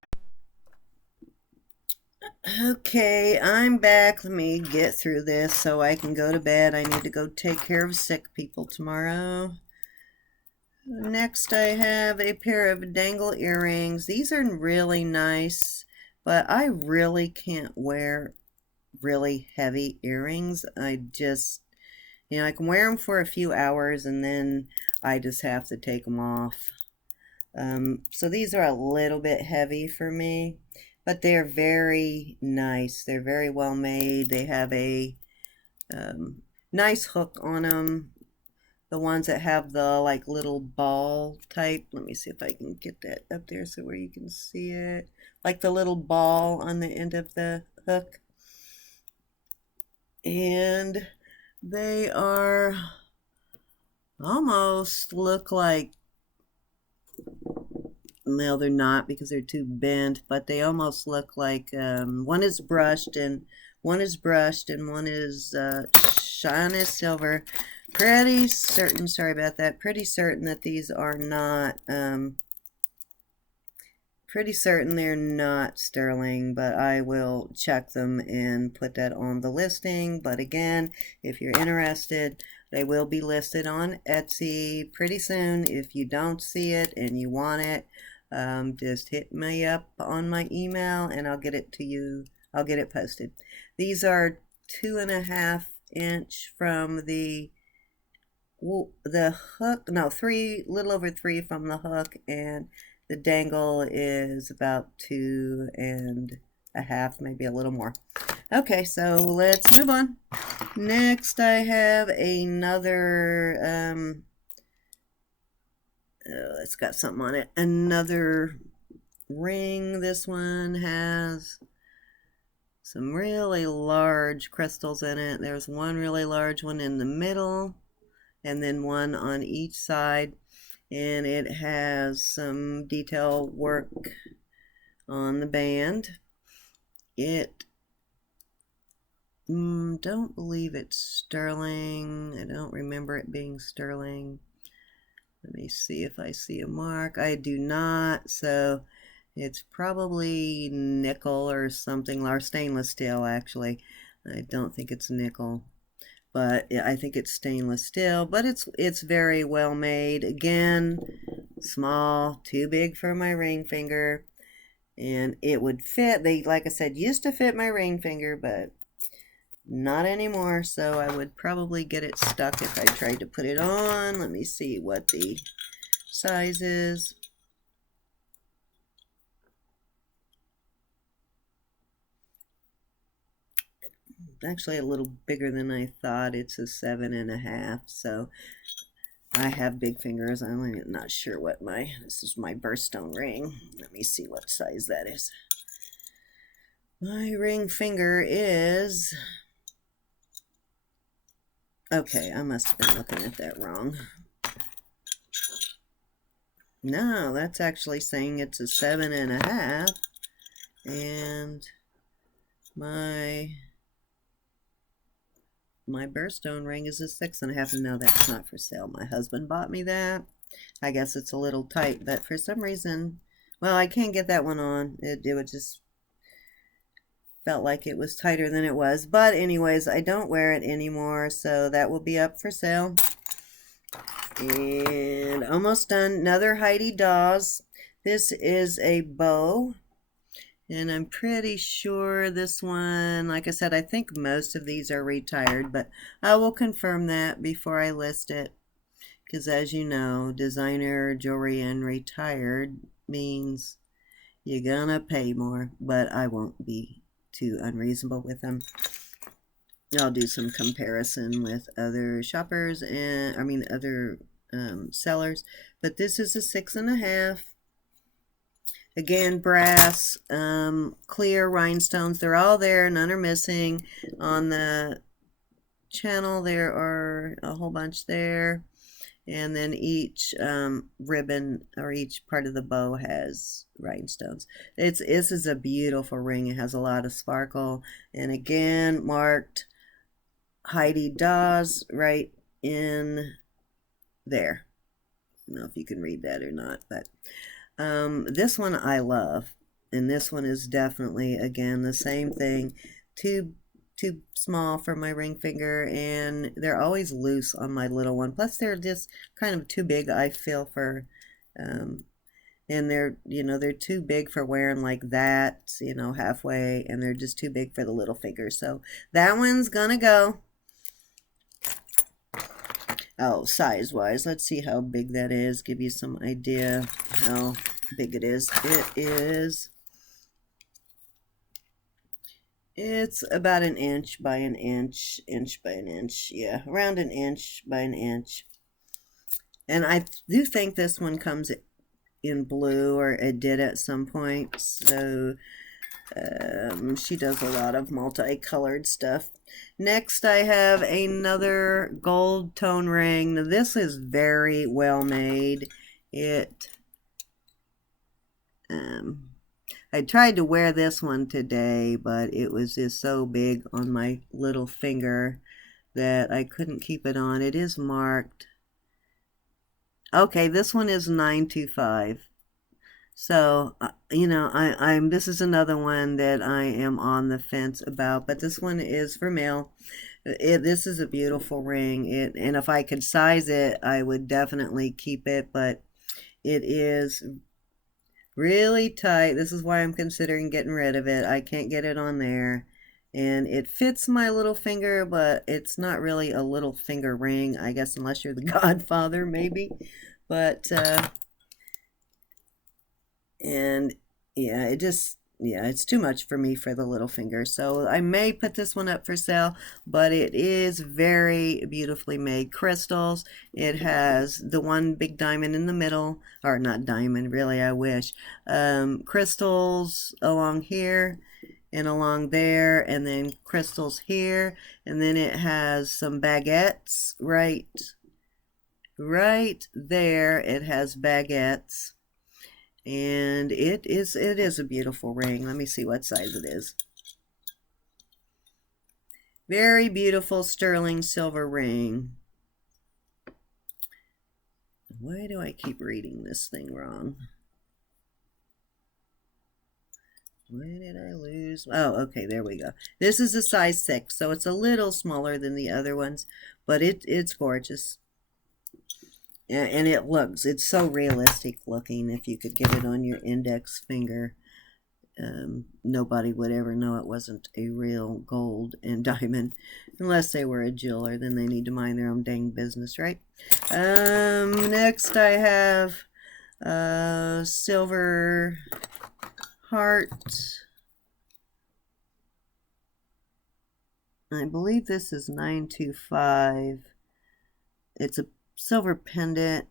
Okay, I'm back. Let me get through this so I can go to bed. I need to go take care of sick people tomorrow. Next, I have a pair of dangle earrings. These are really nice, but I really can't wear really heavy earrings. I just, I can wear them for a few hours and then I just have to take them off. So these are a little bit heavy for me, but they're very nice. They're very well made. They have a nice hook on them. The ones that have the like little ball type. Let me see if I can get that up there so where you can see it. Like the little ball on the end of the hook. And they are almost look like, well, they're not because they're too bent, but they almost look like one is brushed and one is shiny silver. Pretty certain, sorry about that, pretty certain that these are not, pretty certain they're not sterling, but I will check them and put that on the listing. But again, if you're interested, they will be listed on Etsy pretty soon. If you don't see it and you want it, just hit me up on my email and I'll get it to you. I'll get it posted. These are 2.5 inch from the hook, no, little over 3 from the hook, and the dangle is about 2.5, maybe a little more. Okay, so let's move on. Next, I have another, it's got something on it, another ring. This one has some really large crystals in it. There's one really large one in the middle, and then one on each side, and it has some detail work on the band. It don't believe it's sterling. I don't remember it being sterling. Let me see if I see a mark. I do not, so it's probably nickel or something, or stainless steel actually. I don't think it's nickel, but I think it's stainless steel, but it's very well made. Again, small, too big for my ring finger, and it would fit. They, like I said, used to fit my ring finger, but not anymore, so I would probably get it stuck if I tried to put it on. Let me see what the size is. Actually a little bigger than I thought. It's a 7.5, so I have big fingers. I'm not sure what this is my birthstone ring. Let me see what size that is. My ring finger is, okay, I must have been looking at that wrong. No, that's actually saying it's a 7.5, and my birthstone ring is a 6.5, and no, that's not for sale. My husband bought me that. I guess it's a little tight, but for some reason, well, I can't get that one on. It would just felt like it was tighter than it was. But anyways, I don't wear it anymore, so that will be up for sale. And almost done. Another Heidi Daus. This is a bow, And I'm pretty sure this one, like I said, I think most of these are retired, but I will confirm that before I list it. Because as you know, designer jewelry and retired means you're gonna pay more, but I won't be too unreasonable with them. I'll do some comparison with other shoppers and other sellers. But this is a 6.5. Again, brass, clear rhinestones. They're all there. None are missing. On the channel, there are a whole bunch there. And then each ribbon or each part of the bow has rhinestones. This is a beautiful ring. It has a lot of sparkle. And again, marked Heidi Daus right in there. I don't know if you can read that or not, but this one I love. And this one is definitely, again, the same thing. Too small for my ring finger, and they're always loose on my little one. Plus, they're just kind of too big, I feel, for, and they're too big for wearing like that, halfway, and they're just too big for the little finger. So that one's gonna go. Oh, size-wise, let's see how big that is. Give you some idea how big it is. It's about an inch by an inch, inch by an inch. Yeah, around an inch by an inch. And I do think this one comes in blue, or it did at some point. So she does a lot of multicolored stuff. Next, I have another gold tone ring. Now, this is very well made. I tried to wear this one today, but it was just so big on my little finger that I couldn't keep it on. It is marked. Okay, this one is 925. So, this is another one that I am on the fence about, but this one is for male. This is a beautiful ring. And if I could size it, I would definitely keep it, but it is really tight. This is why I'm considering getting rid of it. I can't get it on there. And it fits my little finger, but it's not really a little finger ring, I guess, unless you're the godfather, maybe. But, and yeah, it's too much for me for the little finger. So I may put this one up for sale, but it is very beautifully made crystals. It has the one big diamond in the middle, or not diamond, really, I wish. Crystals along here and along there, and then crystals here, and then it has some baguettes right there. It has baguettes. And it is a beautiful ring. Let me see what size it is. Very beautiful sterling silver ring. Why do I keep reading this thing wrong? Why did I lose? Oh, okay, there we go. This is a size 6, so it's a little smaller than the other ones, but it's gorgeous. And it's so realistic looking. If you could get it on your index finger, nobody would ever know it wasn't a real gold and diamond, unless they were a jeweler. Then they need to mind their own dang business, right? Next I have silver heart. I believe this is 925. It's a silver pendant,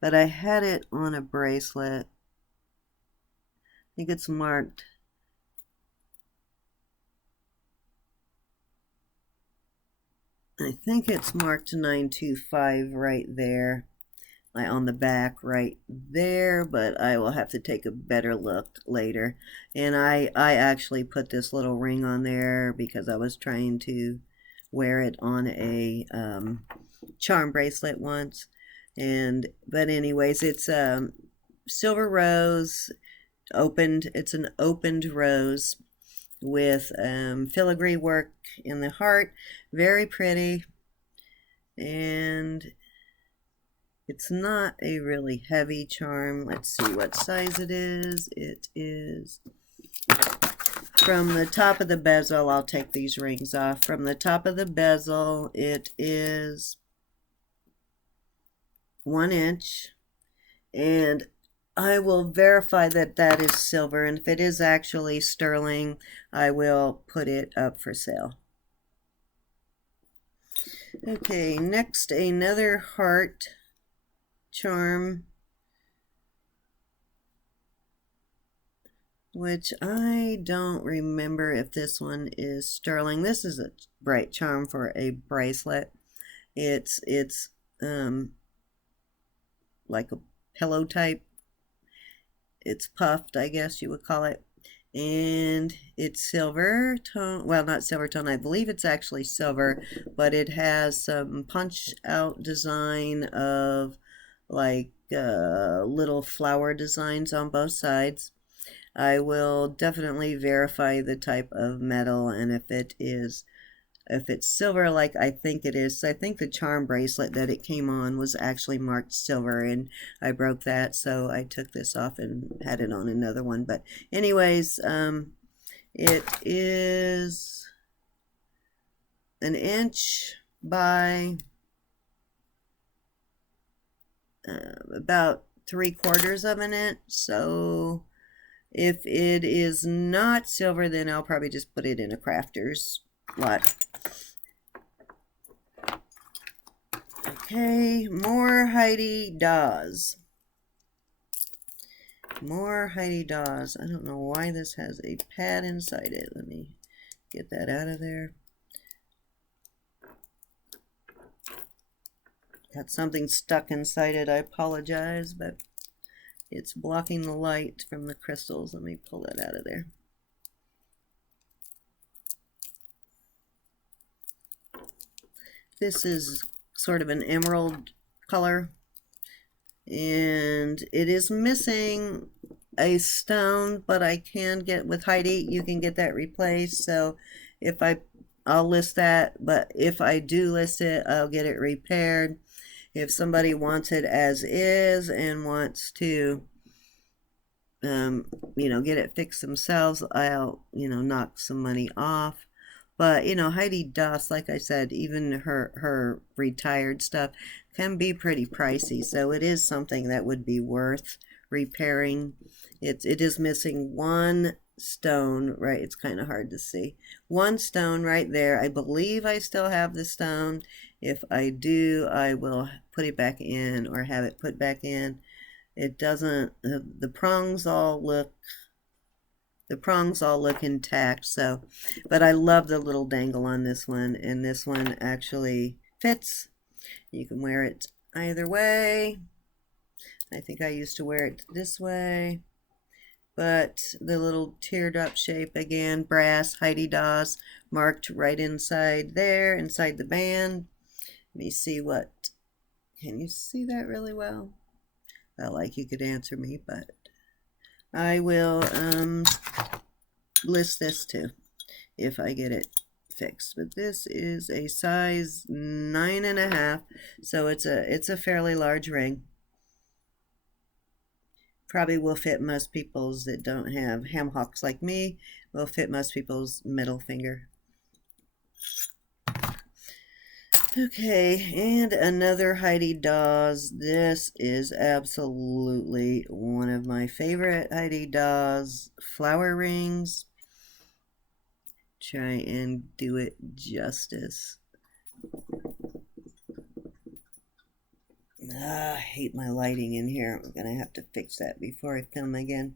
but I had it on a bracelet. I think it's marked. I think it's marked 925 right there, on the back right there, but I will have to take a better look later. And I actually put this little ring on there because I was trying to wear it on a charm bracelet once. But anyways, it's silver rose opened. It's an opened rose with filigree work in the heart. Very pretty. And it's not a really heavy charm. Let's see what size it is. It is From the top of the bezel, I'll take these rings off. From the top of the bezel, it is 1 inch, and I will verify that that is silver, and if it is actually sterling, I will put it up for sale. Okay, next another heart charm, which I don't remember if this one is sterling. This is a bright charm for a bracelet. It's like a pillow type. It's puffed, I guess you would call it. And it's silver tone. Well, not silver tone. I believe it's actually silver, but it has some punch out design of like little flower designs on both sides. I will definitely verify the type of metal, and if it's silver like I think it is. So I think the charm bracelet that it came on was actually marked silver, and I broke that, so I took this off and had it on another one. But anyways, it is 1 inch by about 3/4 of an inch. So if it is not silver, then I'll probably just put it in a crafter's lot. Okay, more Heidi Daus. More Heidi Daus. I don't know why this has a pad inside it. Let me get that out of there. Got something stuck inside it. I apologize, but it's blocking the light from the crystals. Let me pull that out of there. This is sort of an emerald color, and it is missing a stone, but I can get with Heidi, you can get that replaced. So if I'll list that, but if I do list it, I'll get it repaired. If somebody wants it as is and wants to get it fixed themselves, I'll knock some money off. But Heidi Daus, like I said, even her retired stuff can be pretty pricey, so it is something that would be worth repairing. It is missing one stone, right? It's kind of hard to see. One stone right there. I believe I still have the stone. If I do, I will put it back in or have it put back in. It doesn't, the prongs all look intact, so, but I love the little dangle on this one, and this one actually fits. You can wear it either way. I think I used to wear it this way, but the little teardrop shape, again, brass, Heidi Daus, marked right inside there, inside the band. Let me see can you see that really well? Felt like you could answer me, but I will list this too if I get it fixed. But this is a size 9.5, so it's a fairly large ring. Probably will fit most people's that don't have ham hocks like me. Will fit most people's middle finger. Okay, and another Heidi Daus. This is absolutely one of my favorite Heidi Daus flower rings. Try and do it justice. I hate my lighting in here. I'm going to have to fix that before I film again.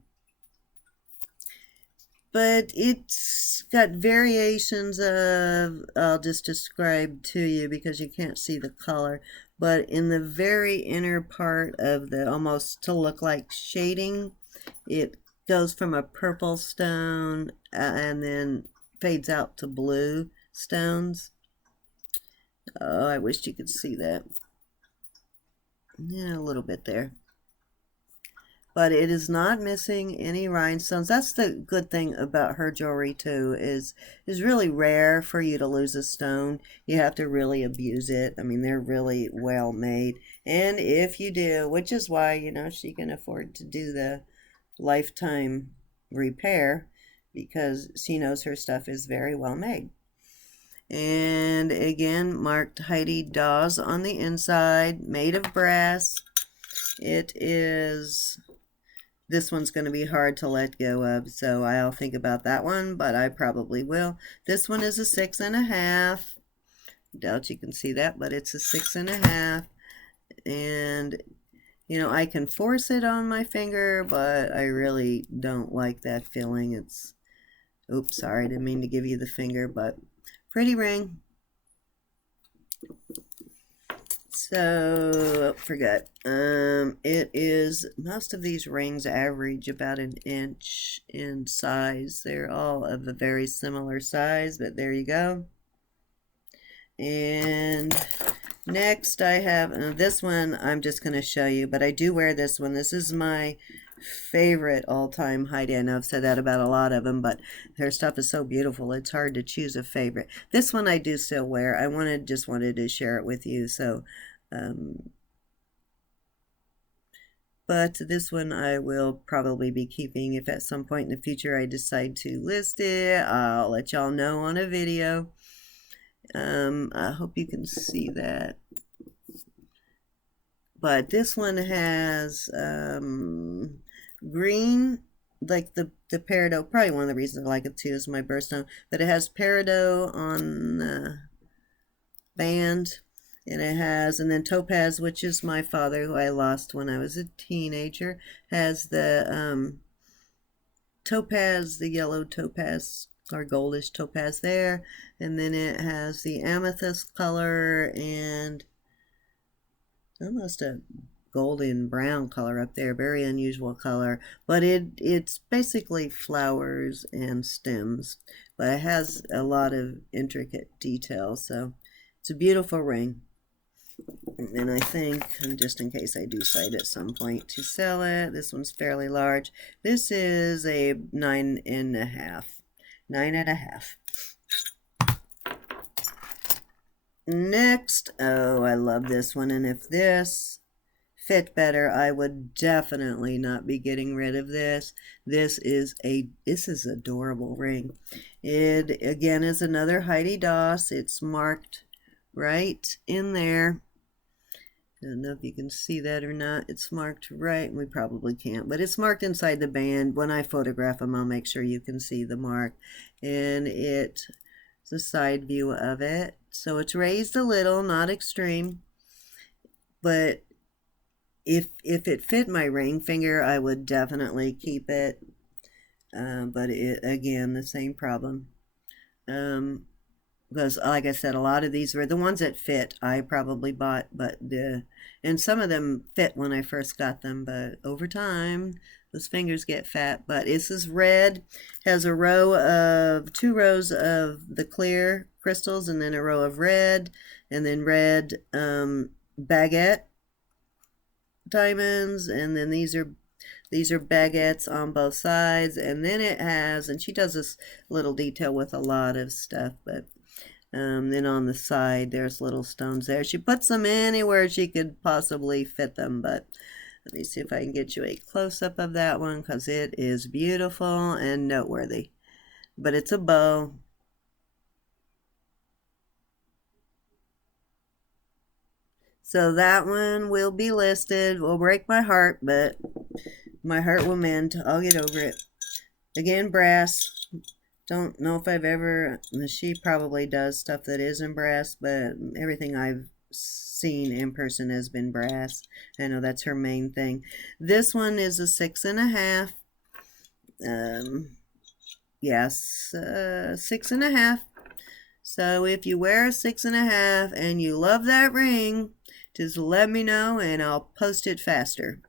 But it's got variations of, I'll just describe to you because you can't see the color, but in the very inner part of the almost to look like shading, it goes from a purple stone and then fades out to blue stones. Oh, I wish you could see that. Yeah, a little bit there. But it is not missing any rhinestones. That's the good thing about her jewelry too, is really rare for you to lose a stone. You have to really abuse it. I mean, they're really well made. And if you do, which is why, she can afford to do the lifetime repair, because she knows her stuff is very well made. And again, marked Heidi Daus on the inside, made of brass. It is, this one's going to be hard to let go of, so I'll think about that one, but I probably will. This one is a 6.5. Doubt you can see that, but it's a 6.5. And you know, I can force it on my finger, but I really don't like that feeling. It's, oops, sorry, I didn't mean to give you the finger, but pretty ring. So, forgot. It is, most of these rings average about an inch in size. They're all of a very similar size, but there you go. And next I have, this one I'm just going to show you, but I do wear this one. This is my favorite all-time Heidi. I know I've said that about a lot of them, but their stuff is so beautiful it's hard to choose a favorite. This one I do still wear. I just wanted to share it with you. So but this one I will probably be keeping. If at some point in the future I decide to list it, I'll let y'all know on a video. I hope you can see that. But this one has green, like the peridot. Probably one of the reasons I like it too is my birthstone. But it has peridot on the band, and it has, and then topaz, which is my father, who I lost when I was a teenager, has the topaz, the yellow topaz or goldish topaz there, and then it has the amethyst color and almost a golden brown color up there, very unusual color, but it's basically flowers and stems, but it has a lot of intricate detail, so it's a beautiful ring. And I think, and just in case I do decide at some point to sell it, this one's fairly large. This is a 9.5. 9.5. Next, oh, I love this one, and if this fit better, I would definitely not be getting rid of this. This is adorable ring. It again is another Heidi Daus. It's marked right in there. I don't know if you can see that or not. It's marked right, we probably can't, but it's marked inside the band. When I photograph them, I'll make sure you can see the mark. And it's a side view of it. So it's raised a little, not extreme. But if it fit my ring finger, I would definitely keep it. But it, again, the same problem. Because like I said, a lot of these were the ones that fit I probably bought, but and some of them fit when I first got them, but over time those fingers get fat. But this is red, has a row of 2 rows of the clear crystals, and then a row of red, and then red baguette diamonds, and then these are baguettes on both sides, and then it has, and she does this little detail with a lot of stuff, but then on the side there's little stones there. She puts them anywhere she could possibly fit them, but let me see if I can get you a close-up of that one, because it is beautiful and noteworthy. But it's a bow. So that one will be listed. Will break my heart, but my heart will mend. I'll get over it. Again, brass. Don't know if I've ever, she probably does stuff that isn't brass, but everything I've seen in person has been brass. I know that's her main thing. This one is a 6.5. Yes, 6.5. So if you wear a 6.5 and you love that ring, just let me know and I'll post it faster.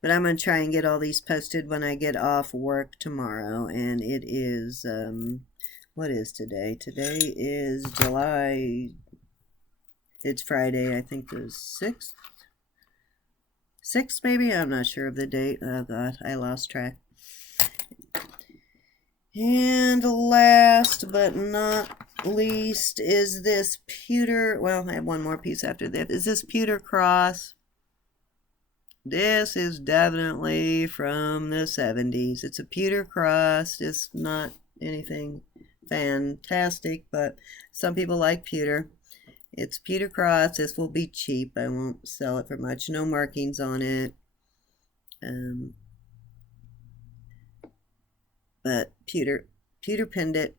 But I'm going to try and get all these posted when I get off work tomorrow. And it is, what is today? Today is July, it's Friday, I think the 6th? 6th maybe? I'm not sure of the date. Oh God, I lost track. And last but not least is this pewter, well, I have one more piece after this, is this pewter cross. This is definitely from the 70s. It's a pewter cross. It's not anything fantastic, but some people like pewter. It's pewter cross. This will be cheap. I won't sell it for much. No markings on it. But pewter pendant.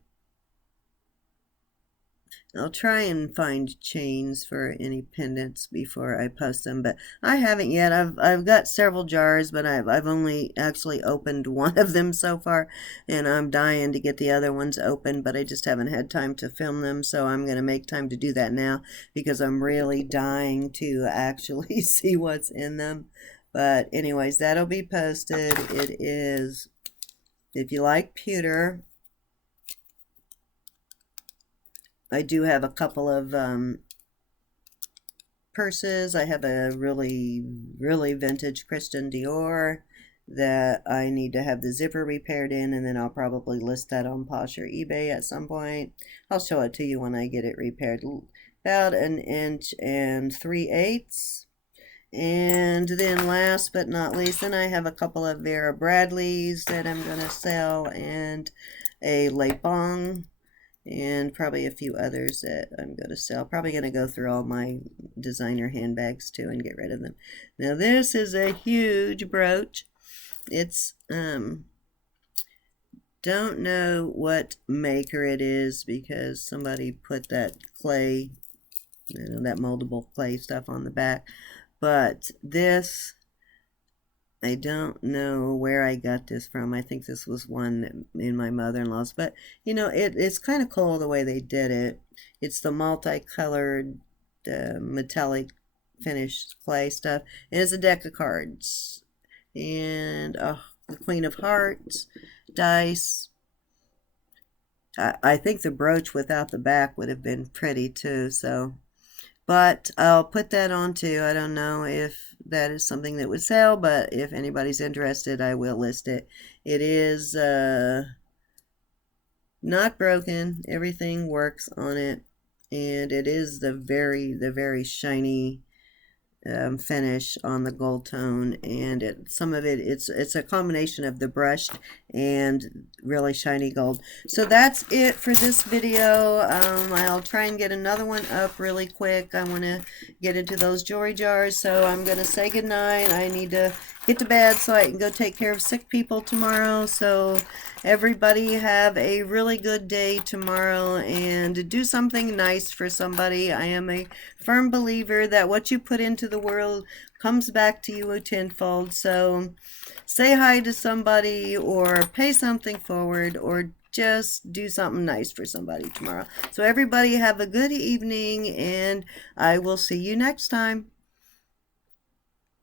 I'll try and find chains for any pendants before I post them, but I haven't yet. I've got several jars, but I've only actually opened one of them so far, and I'm dying to get the other ones open, but I just haven't had time to film them, so I'm going to make time to do that now because I'm really dying to actually see what's in them. But anyways, that'll be posted. It is, if you like pewter, I do have a couple of purses. I have a really vintage Christian Dior that I need to have the zipper repaired in, and then I'll probably list that on Posh or eBay at some point. I'll show it to you when I get it repaired. About 1 3/8 inches. And then last but not least, then I have a couple of Vera Bradleys that I'm going to sell, and a Le Bon, and probably a few others that I'm going to sell. Probably going to go through all my designer handbags too and get rid of them. Now this is a huge brooch. It's don't know what maker it is because somebody put that clay, that moldable clay stuff on the back. But this, I don't know where I got this from. I think this was one in my mother-in-law's. But, it's kind of cool the way they did it. It's the multicolored metallic finished clay stuff. And it's a deck of cards. And the Queen of Hearts, dice. I think the brooch without the back would have been pretty too, so... But I'll put that on too. I don't know if that is something that would sell, but if anybody's interested, I will list it. It is not broken. Everything works on it. And it is the very shiny finish on the gold tone, and some of it's a combination of the brushed and really shiny gold. So that's it for this video. I'll try and get another one up really quick. I want to get into those jewelry jars, so I'm going to say goodnight. I need to get to bed so I can go take care of sick people tomorrow. So everybody have a really good day tomorrow and do something nice for somebody. I am a firm believer that what you put into the world comes back to you tenfold. So say hi to somebody or pay something forward or just do something nice for somebody tomorrow. So everybody have a good evening, and I will see you next time.